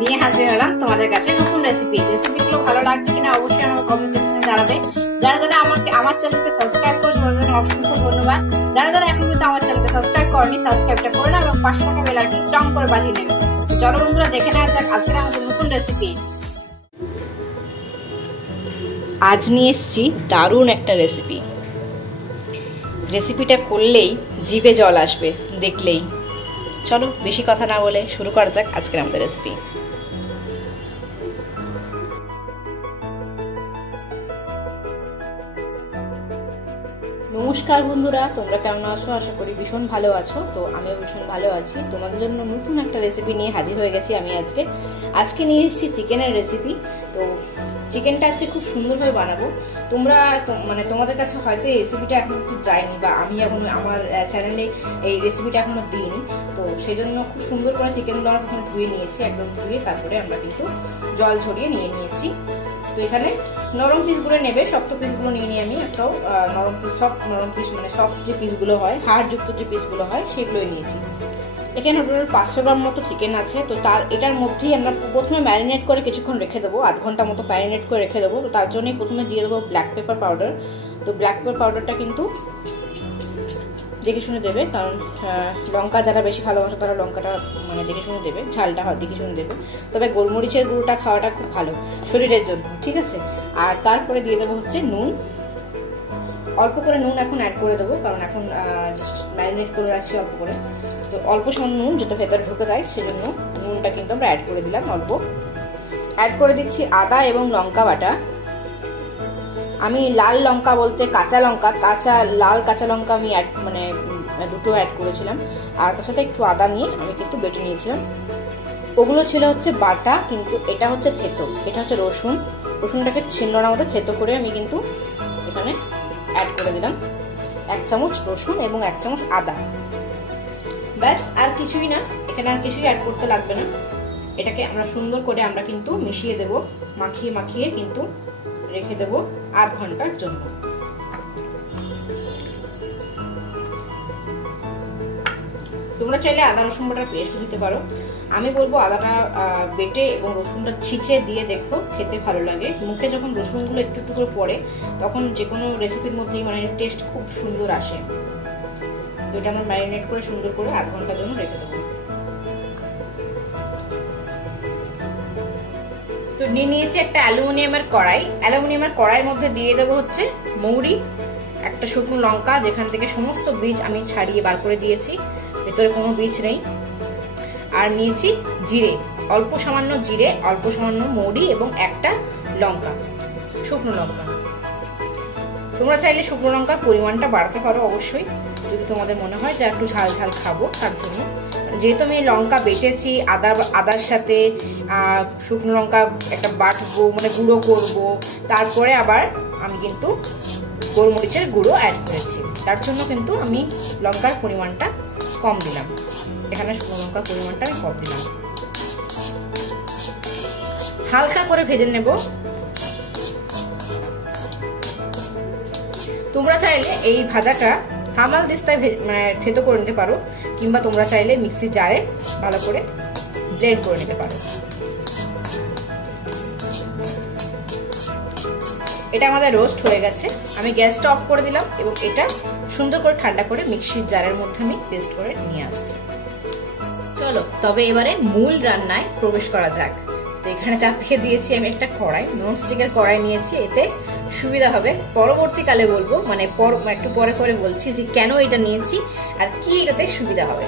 নিয়ে হাজির হলাম তোমাদের কাছে নতুন রেসিপিগুলো ভালো লাগছে কিনা অবশ্যই আমার কমেন্ট সেকশনে জানাবে। যারা যারা আমার চ্যানেলকে সাবস্ক্রাইব করেছে তাদের জন্য অসংখ্য ধন্যবাদ। যারা যারা এখন কিন্তু আমার চ্যানেলকে সাবস্ক্রাইব করেনি সাবস্ক্রাইবটা করে নাও এবং পাশে থাকা বেল আইকন টং করে বাজিয়ে নেবে। চলো বন্ধুরা দেখে নেওয়া যাক আজকে আমাদের নতুন রেসিপি। আজ নিয়ে এসেছি দারুণ একটা রেসিপিটা করলেই জিভে জল আসবে দেখলেই। চলো বেশি কথা না বলে শুরু করা যাক আজকের আমাদের রেসিপি। নমস্কার বন্ধুরা, তোমরা কেমন আছো? আশা করি ভীষণ ভালো আছো। তো আমিও ভীষণ ভালো আছি। তোমাদের জন্য নতুন একটা রেসিপি নিয়ে হাজির হয়ে গেছি আমি আজকে নিয়ে এসেছি চিকেনের রেসিপি। তো চিকেনটা আজকে খুব সুন্দরভাবে বানাবো। তোমরা মানে তোমাদের কাছে হয়তো এই রেসিপিটা এখনো তো যায়নি বা আমি এখন আমার চ্যানেলে এই রেসিপিটা এখনো দিইনি। তো সেই জন্য খুব সুন্দর করে চিকেনগুলো আমরা প্রথমে ধুয়ে নিয়েছি, একদম ধুয়ে তারপরে আমরা কিন্তু জল ছড়িয়ে নিয়ে নিয়েছি। তো এখানে নরম পিসগুলো নেবে, শক্ত পিসগুলো নিয়ে নিই আমি। একটাও নরম পিস মানে সফট যে পিসগুলো হয়, হাড়যুক্ত যে পিসগুলো হয় সেগুলোই নিয়েছি। এখানে টোটাল 500 গ্রাম মতো চিকেন আছে। তো এটার মধ্যেই আমরা প্রথমে ম্যারিনেট করে কিছুক্ষণ রেখে দেবো, আধ ঘন্টা মতো ম্যারিনেট করে রেখে দেবো। তো তার জন্যই প্রথমে দিয়ে দেবো ব্ল্যাক পেপার পাউডার। তো ব্ল্যাক পেপার পাউডারটা কিন্তু দেখে শুনে দেবে, কারণ লঙ্কা যারা বেশি ভালোবাসে তারা লঙ্কাটা মানে দেখে শুনে দেবে, ঝালটা দেখে শুনে দেবে। তবে গোলমরিচের গুঁড়োটা খাওয়াটা খুব ভালো শরীরের জন্য, ঠিক আছে। আর তারপরে দিয়ে দেবো হচ্ছে নুন, অল্প করে নুন এখন অ্যাড করে দেবো, কারণ এখন ম্যারিনেট করে রাখছি অল্প করে। তো অল্প সামান্য নুন যেটা ভেতরে ঢুকে যায় সেজন্য নুনটা কিন্তু আমরা অ্যাড করে দিলাম অল্প। অ্যাড করে দিচ্ছি আদা এবং লঙ্কা বাটা। আমি লাল লঙ্কা বলতে লাল কাঁচা লঙ্কা আমি মানে দুটো অ্যাড করেছিলাম, আর তার সাথে একটু আদা নিয়ে আমি কিন্তু বেটে নিয়েছিলাম। ওগুলো ছিল হচ্ছে বাটা, কিন্তু এটা হচ্ছে থেতো। এটা হচ্ছে রসুনটাকে ছিন্নড়ার মধ্যে থেতো করে আমি কিন্তু এখানে অ্যাড করে দিলাম 1 চামচ রসুন এবং 1 চামচ আদা। ব্যাস, আর কিছুই না, এখানে আর কিছুই অ্যাড করতে লাগবে না। এটাকে আমরা সুন্দর করে আমরা কিন্তু মিশিয়ে দেব, মাখিয়ে কিন্তু রেখে দেব আধ ঘন্টার জন্য। তোমরা চাইলে আদা রসুন বাটার পেস্টও দিতে পারো। আমি বলবো আদাটা বেটে এবং রসুনটা ছিঁচে দিয়ে দেখো, খেতে ভালো লাগে। মুখে যখন রসুনগুলো একটু একটু করে পড়ে তখন যে কোনো রেসিপির মধ্যেই মানে টেস্ট খুব সুন্দর আসে। তো এটা আমরা ম্যারিনেট করে সুন্দর করে আধ ঘন্টার জন্য রেখে দেবো। তো নিয়ে নিয়েছি একটা অ্যালুমিনিয়ামের কড়াইয়ের মধ্যে দিয়ে দেবো হচ্ছে মৌরি, একটা শুকনো লঙ্কা যেখান থেকে সমস্ত বীজ আমি ছাড়িয়ে বার করে দিয়েছি, ভেতরে কোনো বীজ নেই। আর নিয়েছি জিরে, অল্প সামান্য জিরে, অল্প সামান্য মৌরি এবং একটা লঙ্কা, শুকনো লঙ্কা। তোমরা চাইলে শুকনো লঙ্কার পরিমাণটা বাড়াতে পারো অবশ্যই, যদি তোমাদের মনে হয় যে একটু ঝাল ঝাল খাবো তার জন্য। যেহেতু আমি লঙ্কা বেটেছি আদার সাথে শুকনো লঙ্কা একটা বাটবো মানে গুঁড়ো করবো, তারপরে আবার আমি কিন্তু গোলমরিচের গুঁড়ো অ্যাড করেছি, তার জন্য কিন্তু আমি লঙ্কার পরিমাণটা কম দিলাম। এখানে শুকনো লঙ্কার পরিমাণটা আমি কম দিলাম। হালকা করে ভেজে নেব। তোমরা চাইলে এই ভাজাটা হামাল দিস্তায় মানে থেতো করে নিতে পারো, কিংবা তোমরা চাইলে মিক্সির জারে ভালো করে ব্লেন্ড করে নিতে পারো। এটা আমাদের রোস্ট হয়ে গেছে। আমি গ্যাসটা অফ করে দিলাম এবং এটা সুন্দর করে ঠান্ডা করে মিক্সির জারের মধ্যে আমি পেস্ট করে নিয়ে আসছি। চলো তবে এবারে মূল রান্নায় প্রবেশ করা যাক। তো এখানে চাপিয়ে দিয়েছি আমি একটা কড়াই, ননস্টিকের কড়াই নিয়েছি। এতে সুবিধা হবে, পরবর্তীকালে বলবো, মানে একটু পরে বলছি যে কেন এটা নিয়েছি আর কি এটাতে সুবিধা হবে।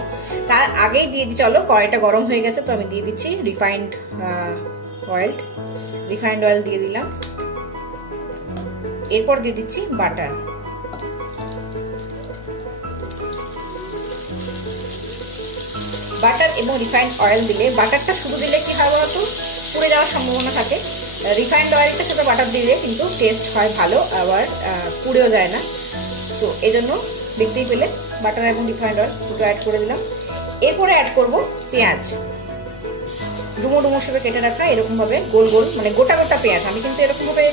তার আগেই দিয়ে দিই, চলো কড়াইটা গরম হয়ে গেছে, তো আমি দিয়ে দিচ্ছি রিফাইন্ড অয়েল দিয়ে দিলাম। এরপর দিয়ে দিচ্ছি বাটার। বাটার এবং রিফাইন্ড অয়েল দিলে, বাটারটা শুধু দিলে কি হয় বলতো, পুড়ে যাওয়ার সম্ভাবনা থাকে। রিফাইন্ড অয়েলটা সাথে বাটার দিলে কিন্তু টেস্ট হয় ভালো, আবার পুড়েও যায় না। তো এই জন্য দেখতেই পেলে বাটার এবং রিফাইন্ড অয়েল দুটো অ্যাড করে দিলাম। এরপরে অ্যাড করব পেঁয়াজ, ডুমো হিসেবে কেটে রাখা, এরকম ভাবে গোল গোল মানে গোটা পেঁয়াজ। আমি কিন্তু এরকম ভাবে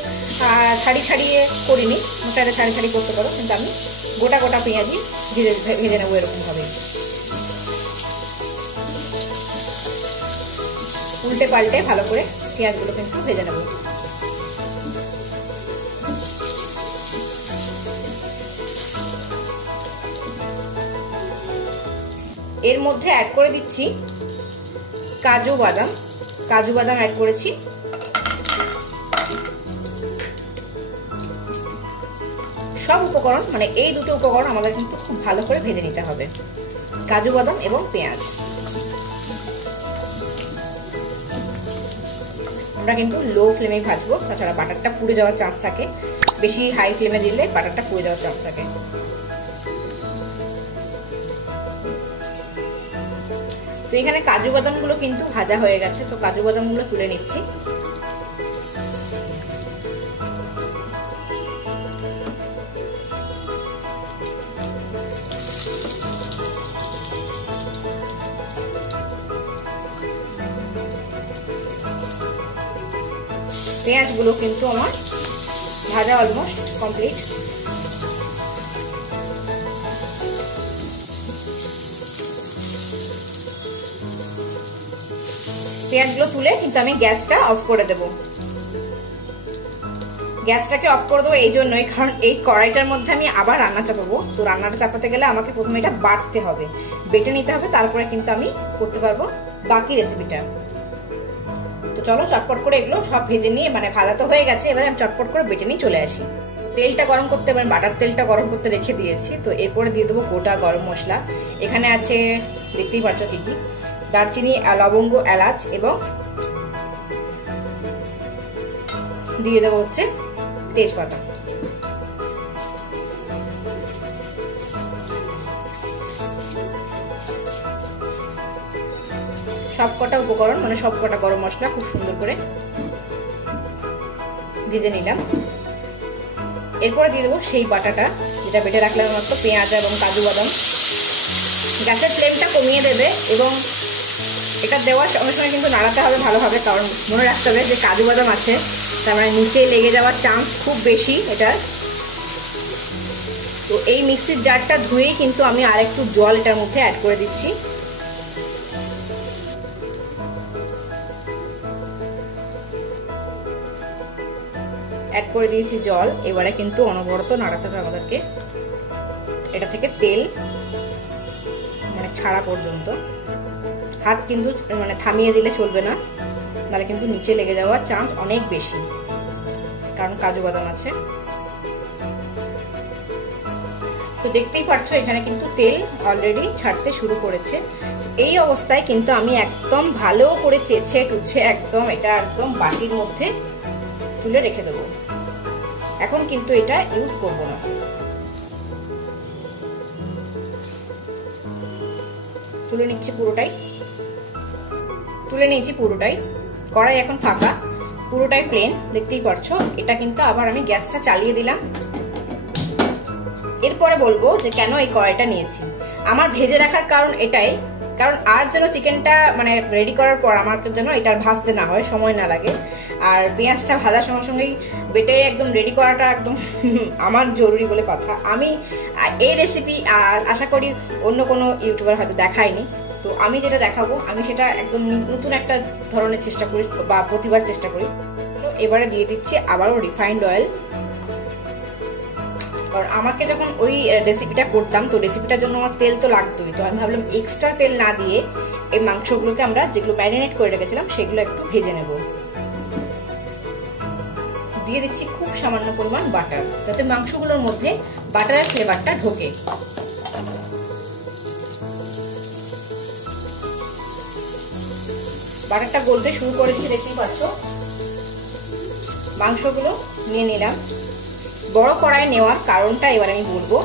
ছাড়িয়ে করিনি, মোটারে ছাড়ি করতে পারো, কিন্তু আমি গোটা পেঁয়াজই ভেজে নেবো এরকম ভাবে। উল্টে পাল্টে ভালো করে পেঁয়াজগুলো কিন্তু ভেজে নেব। এর মধ্যে অ্যাড করে দিচ্ছি কাজু বাদাম অ্যাড করেছি। সব উপকরণ মানে এই দুটো উপকরণ আমাদের কিন্তু খুব ভালো করে ভেজে নিতে হবে, কাজু বাদাম এবং পেঁয়াজ। আমরা কিন্তু লো ফ্লেমে ভাজবো, তাছাড়া বাটারটা পুড়ে যাওয়ার চান্স থাকে, বেশি হাই ফ্লেমে দিলে বাটারটা পুড়ে যাওয়ার চান্স থাকে। তো এখানে কাজু বাদামগুলো কিন্তু ভাজা হয়ে গেছে, তো কাজু বাদামগুলো তুলে নিচ্ছি। পেঁয়াজগুলো কিন্তু আমার ভাজা অলমোস্ট কমপ্লিট। পেঁয়াজগুলো তুলে কিন্তু আমি গ্যাসটা অফ করে দেব। গ্যাসটাকে অফ করে দেবো এই জন্যই, কারণ এই কড়াইটার মধ্যে আমি আবার রান্না চাপাবো। তো রান্নাটা চাপাতে গেলে আমাকে প্রথমে এটা বাটতে হবে, বেটে নিতে হবে, তারপরে কিন্তু আমি করতে পারবো বাকি রেসিপিটা। তো চলো চটপট করে এগুলো সব ভেজে নিয়ে, মানে ভাজা তো হয়ে গেছে, এবারে আমি চটপট করে বেটে নিয়ে চলে আসি। তেলটা গরম করতে, মানে বাটার তেলটা গরম করতে রেখে দিয়েছি। তো এরপরে দিয়ে দেবো গোটা গরম মশলা। এখানে আছে দেখতেই পাচ্ছ কি কি, দারচিনি, লবঙ্গ, এলাচ এবং দিয়ে দেবো হচ্ছে তেজপাতা। সবকটা উপকরণ মানে সবকটা গরম মশলা খুব সুন্দর করে ভেজে নিলাম। এরপরে দিয়ে দেবো সেই বাটাটা যেটা বেটে রাখলাম মাত্র, পেঁয়াজ এবং কাজু বাদাম। গ্যাসের ফ্লেমটা কমিয়ে দেবে এবং এটা দেওয়ার সঙ্গে সঙ্গে কিন্তু নাড়াতে হবে ভালোভাবে, কারণ মনে রাখতে হবে যে কাজু বাদাম আছে, তার মানে নিচে লেগে যাওয়ার চান্স খুব বেশি এটার। তো এই মিক্সির জারটা ধুয়েই কিন্তু আমি আর একটু জল এটার মধ্যে অ্যাড করে দিচ্ছি। অ্যাড করে দিয়েছি জল। এবারে কিন্তু অনবরত নাড়াতে হবে আমাদেরকে, এটা থেকে তেল মানে ছাড়া পর্যন্ত। হাত কিন্তু মানে থামিয়ে দিলে চলবে না, নাহলে কিন্তু নিচে লেগে যাওয়ার চান্স অনেক বেশি, কারণ কাজু বাদাম আছে। তো দেখতেই পাচ্ছ এখানে কিন্তু তেল অলরেডি ছাড়তে শুরু করেছে। এই অবস্থায় কিন্তু আমি একদম ভালো করে চেঁচে টুচ্ছে একদম এটা একদম বাটির মধ্যে তুলে রেখে দেবো। এখন কিন্তু এটা ইউজ করব না। তুলে নিচ্ছি পুরোটাই। কড়াই এখন ফাঁকা, পুরোটাই প্লেন, দেখতেই পারছো। এটা কিন্তু আবার আমি গ্যাসটা চালিয়ে দিলাম। এরপরে বলবো যে কেন এই কড়াইটা নিয়েছি। আমার ভেজে রাখার কারণ এটাই, কারণ আর যেন চিকেনটা মানে রেডি করার পর আমার যেন এটা ভাজতে না হয়, সময় না লাগে। আর পেঁয়াজটা ভাজার সঙ্গে সঙ্গেই বেটে একদম রেডি করাটা একদম আমার জরুরি বলে কথা। আমি এই রেসিপি আশা করি অন্য কোনো ইউটিউবার হয়তো দেখায়নি। তো আমি যেটা দেখাবো আমি সেটা একদম নতুন একটা ধরনের চেষ্টা করি বা প্রতিবার চেষ্টা করি। এবারে দিয়ে দিচ্ছি আবারও রিফাইন্ড অয়েল, কারণ আমাকে যখন ওই রেসিপিটা করতাম তো রেসিপিটার জন্য আমার তেল তো লাগতোই। তো আমি ভাবলাম এক্সট্রা তেল না দিয়ে এই মাংসগুলোকে আমরা যেগুলো ম্যারিনেট করে রেখেছিলাম সেগুলো একটু ভেজে নেব। দিয়ে দিচ্ছি খুব সামান্য পরিমাণ বাটার, যাতে মাংসগুলোর মধ্যে বাটারের ফ্লেভারটা ঢোকে। বাটারটা গলতে শুরু করেছি, দেখতেই পাচ্ছ। মাংসগুলো নিয়ে নিলাম। বড় কড়াই নেওয়ার কারণটা এবার আমি বলবো।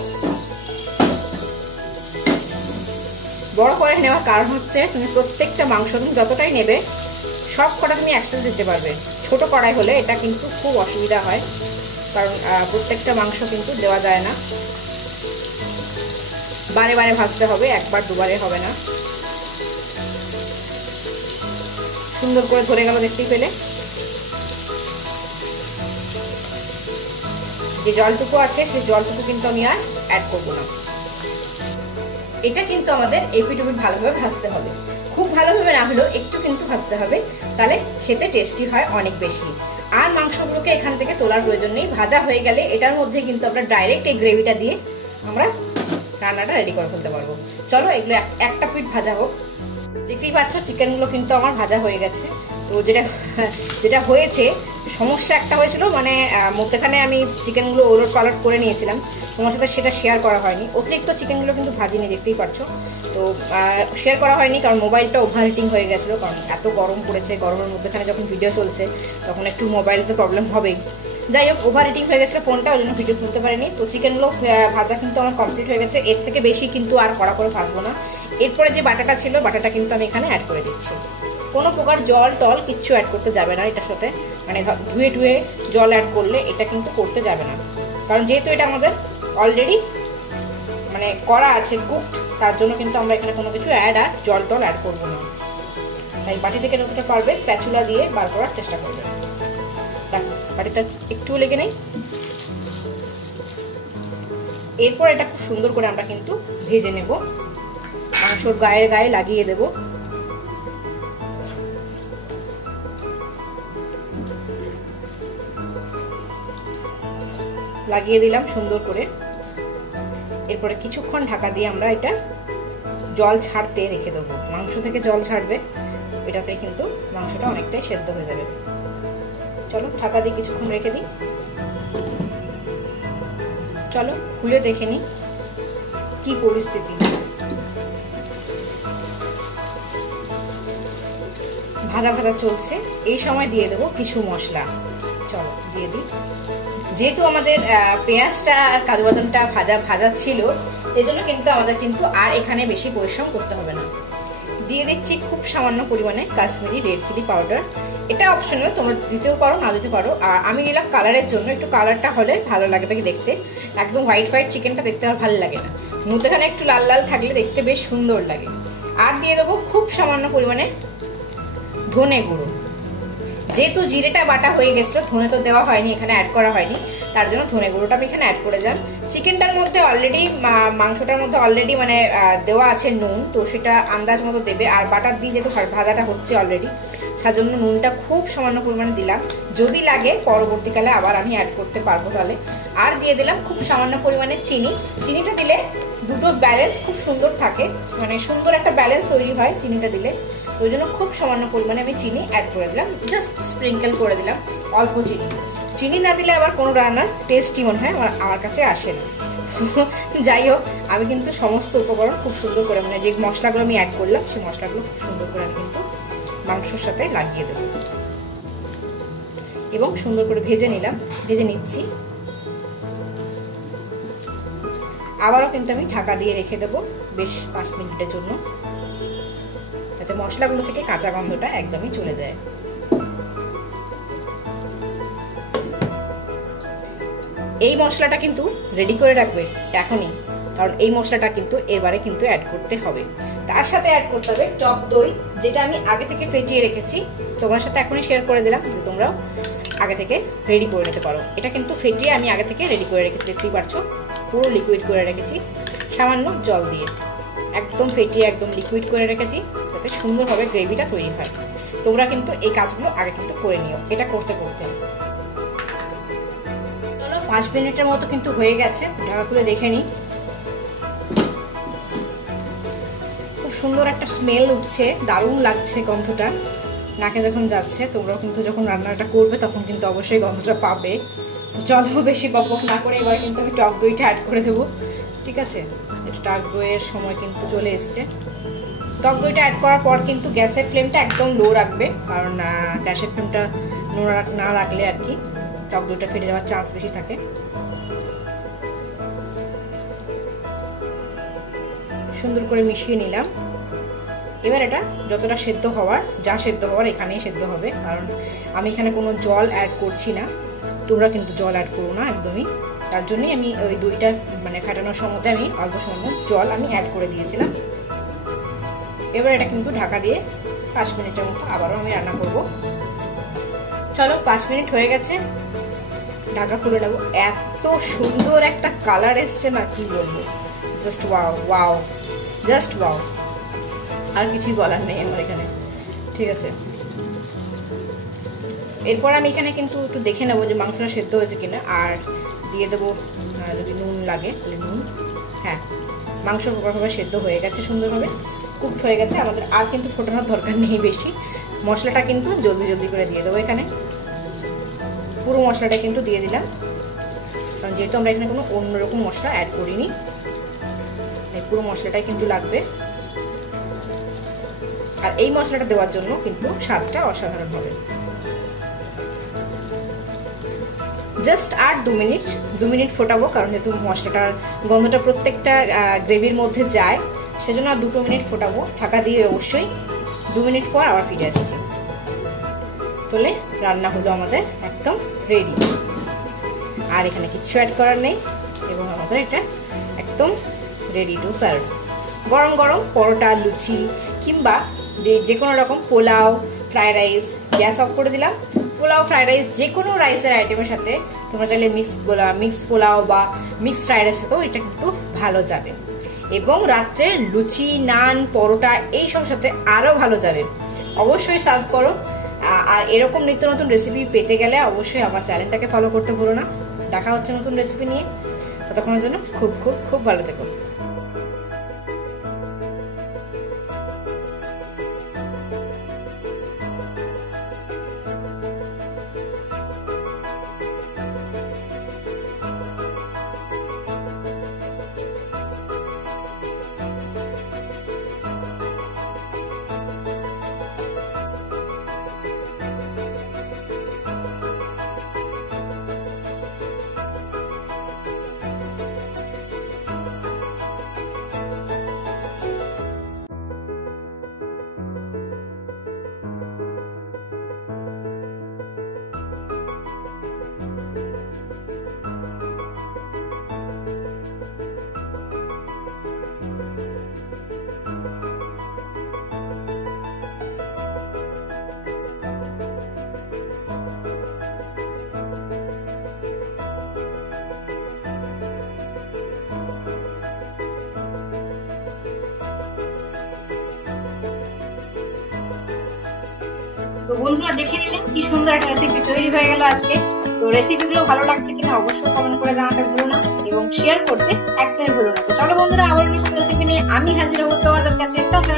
বড় কড়াই নেওয়ার কারণ হচ্ছে তুমি প্রত্যেকটা মাংস তুমি যতটাই নেবে সব কটা তুমি একসাথে দিতে পারবে। ছোট কড়াই হলে এটা কিন্তু খুব অসুবিধা হয়, কারণ প্রত্যেকটা মাংস কিন্তু দেওয়া যায় না, বারে বারে ভাজতে হবে, একবার দুবারে হবে না। সুন্দর করে ধরে গেল দেখতেই পেলে। যে জলটুকু আছে সেই জলটুকু কিন্তু আমি আর অ্যাড করবো না। এটা কিন্তু আমাদের এপিট ওপিট ভালোভাবে ভাজতে হবে। খুব ভালোভাবে না হলেও একটু কিন্তু ভাজতে হবে, তাহলে খেতে টেস্টি হয় অনেক বেশি। আর মাংসগুলোকে এখান থেকে তোলার প্রয়োজন নেই, ভাজা হয়ে গেলে এটার মধ্যে কিন্তু আমরা ডাইরেক্ট এই গ্রেভিটা দিয়ে আমরা রান্নাটা রেডি করে ফেলতে পারবো। চলো এগুলো একটা পিঠ ভাজা হোক। দেখতেই পাচ্ছ চিকেনগুলো কিন্তু আমার ভাজা হয়ে গেছে। তো যেটা হয়েছে, সমস্যা একটা হয়েছিল, মানে মধ্যেখানে আমি চিকেনগুলো ওলট পালট করে নিয়েছিলাম, তোমার সাথে সেটা শেয়ার করা হয়নি। অতিরিক্ত চিকেনগুলো কিন্তু ভাজিনি, দেখতেই পাচ্ছ। তো শেয়ার করা হয়নি কারণ মোবাইলটা ওভার হিটিং হয়ে গেছিলো, কারণ এত গরম পড়েছে, গরমের মধ্যেখানে যখন ভিডিও চলছে তখন একটু মোবাইলে প্রবলেম হবেই। যাই হোক, ওভার হিটিং হয়ে গেছিলো ফোনটা, ওই জন্য ভিডিও তুলতে পারিনি। তো চিকেনগুলো ভাজা কিন্তু আমার কমপ্লিট হয়ে গেছে, এর থেকে বেশি কিন্তু আর কড়া করে ভাজবো না। এরপরে যে বাটাটা ছিল, বাটাটা কিন্তু আমি এখানে অ্যাড করে দিচ্ছি। কোনো প্রকার জল টল কিচ্ছু অ্যাড করতে যাবে না এটার সাথে, মানে ধুয়ে টুয়ে জল অ্যাড করলে এটা কিন্তু করতে যাবে না, কারণ যেহেতু এটা আমাদের অলরেডি মানে করা আছে কুকড, তার জন্য কিন্তু আমরা এখানে কোনো কিছু আর জল টল অ্যাড করবো না। তাই বাটি থেকে যতটা পারবে স্প্যাচুলা দিয়ে বার করার চেষ্টা করবে। দেখো বাটিটা একটু লেগে নেই। এরপর এটা খুব সুন্দর করে আমরা কিন্তু ভেজে নেব, মাংসর গায়ে গায়ে লাগিয়ে দেব। লাগিয়ে দিলাম সুন্দর করে। এরপরে কিছুক্ষণ ঢাকা দিয়ে আমরা এটা জল ছাড়তে রেখে দেবো। মাংস থেকে জল ছাড়বে, এটাতে কিন্তু মাংসটা অনেকটাই সেদ্ধ হয়ে যাবে। চলো ঢাকা দিয়ে কিছুক্ষণ রেখে দিই। চলো খুলে দেখে নিই কি পরিস্থিতি। ভাজা ভাজা চলছে, এই সময় দিয়ে দেবো কিছু মশলা। চলো দিয়ে দিই। যেহেতু আমাদের পেঁয়াজটা আর কাজু বাদামটা ভাজা ছিল, এই জন্য কিন্তু আমাদের কিন্তু আর এখানে বেশি পরিশ্রম করতে হবে না। দিয়ে দিচ্ছি খুব সামান্য পরিমাণে কাশ্মীরি রেড চিলি পাউডার। এটা অপশনাল, তোমরা দিতেও পারো না দিতে পারো। আর আমি দিলাম কালারের জন্য, একটু কালারটা হলে ভালো লাগবে দেখতে। একদম হোয়াইট হোয়াইট চিকেনটা দেখতে আর ভালো লাগে না, মধ্যেখানে একটু লাল লাল থাকলে দেখতে বেশ সুন্দর লাগে। আর দিয়ে দেবো খুব সামান্য পরিমাণে ধনে গুঁড়ো। যেহেতু জিরেটা বাটা হয়ে গেছিল, ধনে তো দেওয়া হয়নি, এখানে অ্যাড করা হয়নি, তার জন্য ধনে গুঁড়োটা আমি এখানে অ্যাড করে দিলাম। চিকেনটার মধ্যে অলরেডি, মাংসটার মধ্যে অলরেডি মানে দেওয়া আছে নুন, তো সেটা আন্দাজ মতো দেবে। আর বাটার দিয়ে যেহেতু ভাজাটা হচ্ছে অলরেডি, তার জন্য নুনটা খুব সামান্য পরিমাণে দিলাম। যদি লাগে পরবর্তীকালে আবার আমি অ্যাড করতে পারবো তাহলে। আর দিয়ে দিলাম খুব সামান্য পরিমাণে চিনি। চিনিটা দিলে দুটো ব্যালেন্স খুব সুন্দর থাকে, মানে সুন্দর একটা ব্যালেন্স তৈরি হয় চিনিটা দিলে। ওই জন্য খুব সামান্য পরিমাণে আমি চিনি অ্যাড করে দিলাম, জাস্ট স্প্রিঙ্কেল করে দিলাম অল্প চিনি। চিনি না দিলে আবার কোনো রান্নার টেস্টই মনে হয় আমার কাছে আসে না। যাই হোক, আমি কিন্তু সমস্ত উপকরণ খুব সুন্দর করে, মানে যে মশলাগুলো আমি অ্যাড করলাম সেই মশলাগুলো খুব সুন্দর করে আমি কিন্তু মাংসর সাথে লাগিয়ে দেবো এবং সুন্দর করে ভেজে নিচ্ছি। আবারও কিন্তু আমি ঢাকা দিয়ে রেখে দেবো বেশ 5 মিনিটের জন্য, যাতে মশলাগুলো থেকে কাঁচা গন্ধটা একদমই চলে যায়। এই মশলাটা কিন্তু রেডি করে রাখবে এখনই, কারণ এই মশলাটা কিন্তু এবারে কিন্তু অ্যাড করতে হবে। তার সাথে অ্যাড করতে হবে টক দই, যেটা আমি আগে থেকে ফেটিয়ে রেখেছি। তোমার সাথে এখনই শেয়ার করে দিলাম যে তোমরাও আগে থেকে রেডি করে নিতে পারো। এটা কিন্তু ফেটিয়ে আমি আগে থেকে রেডি করে রেখেছি, দেখতেই পারছো পুরো লিকুইড করে রেখেছি সামান্য জল দিয়ে, একদম ফেটিয়ে একদম লিকুইড করে রেখেছি যাতে সুন্দরভাবে গ্রেভিটা তৈরি হয়। তোমরা কিন্তু এই কাজগুলো আগে কিন্তু করে নিও এটা করতে করতে। 5 মিনিটের মতো কিন্তু হয়ে গেছে, ঢাকা খুলে দেখে নিই। খুব সুন্দর একটা স্মেল উঠছে, দারুণ লাগছে গন্ধটা নাকে যখন যাচ্ছে। তোমরাও কিন্তু যখন রান্নাটা করবে তখন কিন্তু অবশ্যই গন্ধটা পাবে। তো চলো বেশি বকবক না করে এবার কিন্তু আমি টক দইটা অ্যাড করে দেবো, ঠিক আছে? এটা টক দইয়ের সময় কিন্তু চলে এসছে। টক দইটা অ্যাড করার পর কিন্তু গ্যাসের ফ্লেমটা একদম লো রাখবে, কারণ গ্যাসের ফ্লেমটা না রাখলে আর কি টক দইটা ফেটে যাওয়ার চান্স বেশি থাকে। সুন্দর করে মিশিয়ে নিলাম। এবার এটা যতটা সেদ্ধ হওয়ার, যা সেদ্ধ হওয়ার এখানেই সেদ্ধ হবে, কারণ আমি এখানে কোনো জল অ্যাড করছি না। তোমরা কিন্তু জল অ্যাড করো না একদমই, তার জন্যই আমি ওই দইটা মানে ফেটানোর সময়তে আমি অল্প সামান্য জল আমি অ্যাড করে দিয়েছিলাম। এবার এটা কিন্তু ঢাকা দিয়ে 5 মিনিটের মতো আবারও আমি রান্না করব। চলো 5 মিনিট হয়ে গেছে, ঢাকা খুলে নেবো। এত সুন্দর একটা কালার এসছে না, কি বলবো, just wow wow, just wow. আর কিছুই বলার নেই আমার এখানে, ঠিক আছে। এরপর আমি এখানে কিন্তু একটু দেখে নেবো যে মাংসটা সেদ্ধ হয়েছে কিনা, আর দিয়ে দেবো যদি নুন লাগে তাহলে নুন। হ্যাঁ, মাংস ভাবে সেদ্ধ হয়ে গেছে, সুন্দরভাবে কুকড হয়ে গেছে, আমাদের আর কিন্তু ফোটানোর দরকার নেই বেশি। মশলাটা কিন্তু জলদি জলদি করে দিয়ে দেবো এখানে, পুরো মশলাটা কিন্তু দিয়ে দিলাম, কারণ যেহেতু আমরা এখানে কোনো অন্যরকম মশলা অ্যাড করিনি, এই পুরো মশলাটাই কিন্তু লাগবে। আর এই মশলাটা দেওয়ার জন্য কিন্তু স্বাদটা অসাধারণ হবে। জাস্ট আর 2 মিনিট ফোটাবো, কারণ যেহেতু মশলাটার গন্ধটা প্রত্যেকটা গ্রেভির মধ্যে যায়, সেজন্য আর 2 মিনিট ফোটাবো ঢাকা দিয়ে। অবশ্যই 2 মিনিট পর আবার ফিরে আসছি। তাহলে রান্না হলো আমাদের একদম রেডি, আর এখানে কিছু অ্যাড করার নেই, এবং আমাদের এটা একদম রেডি টু সার্ভ। গরম গরম পরোটা, লুচি কিংবা যে কোনো রকম pulao, fried rice, gas off করে দিলাম। পোলাও, ফ্রাইড রাইস, যে কোনো রাইসের আইটেমের সাথে তোমরা চাইলে মিক্স পোলাও বা মিক্স ফ্রাইড রাইস সাথেও এটা কিন্তু ভালো যাবে, এবং রাত্রে লুচি, নান, পরোটা এইসব সাথে আরও ভালো যাবে। অবশ্যই সার্ভ করো। আর এরকম নিত্য নতুন রেসিপি পেতে গেলে অবশ্যই আমার চ্যানেলটাকে ফলো করতে ভুলো না। দেখা হচ্ছে নতুন রেসিপি নিয়ে, ততক্ষণের জন্য খুব খুব খুব ভালো থেকো। তো বন্ধুরা দেখে নিলেন কি সুন্দর একটা রেসিপি তৈরি হয়ে গেল আজকে। তো রেসিপিগুলো ভালো লাগছে কিনা অবশ্যই কমেন্ট করে জানাতে ভুলো না, এবং শেয়ার করতে একদমই ভুলো না। তো চলো বন্ধুরা, আবার নতুন রেসিপি নিয়ে আমি হাজির হবো তোমাদের কাছে। টাটা।